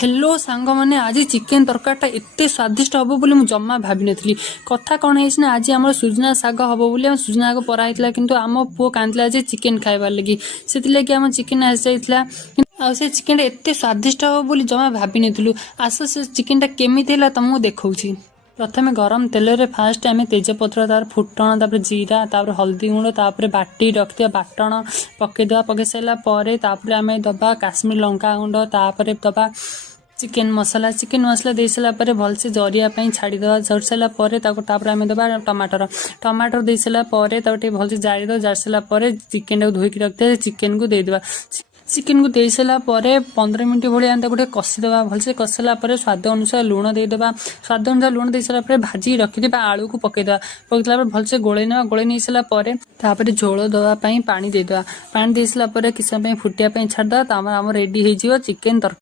Hello सांग मैंने आज चिकेन तरकारीटा एत स्वादिष्ट हम बोली जमा भाव नी कथा कौन है आज आम सुजना शाग हम बोली सुजना शाग पराई कि आम पुओ कांदिला आज चिकेन खाइबार लगी से आम चिकेन आसी जाइए से चिकेन एत स्वादिष्ट हम बोली जमा भाव नी आस से चिकेनटा केमी तुमको देखा प्रथम गरम तेल रे फास्ट आम तेजपत्र तार फुटण तापर जीरा तापर हल्दी गुंड तापर बाटी रखिया बाटण पकईदे पकई सारापर आम दबा काश्मीर लंका गुंड तापर दबा चिकेन मसला दे सारापर भलसे जरिया छाड़ीद झरी सारापर आम दबा टमाटर दे सारापर भलसे जारीद जारी सारापर चिकेन टाक धोईकी रखिए चिकेन को देदेबा चिकेन को दे सारापर 15 मिनट भाई गोटे कषिदेवा भलसे कषिला स्वाद अनुसार लुण देदेबा स्वाद अनुसार लुण दे सारापर भाजी रखिदे आलू को पकईदेवा पकईला भलसे गोलई ना गोलई नहीं सारापर झोल दवाई पानी देदेबा पानी दे सारापर किसी समय फुटिया छाड़देवा आम रेडी हो चिकेन तरकारी।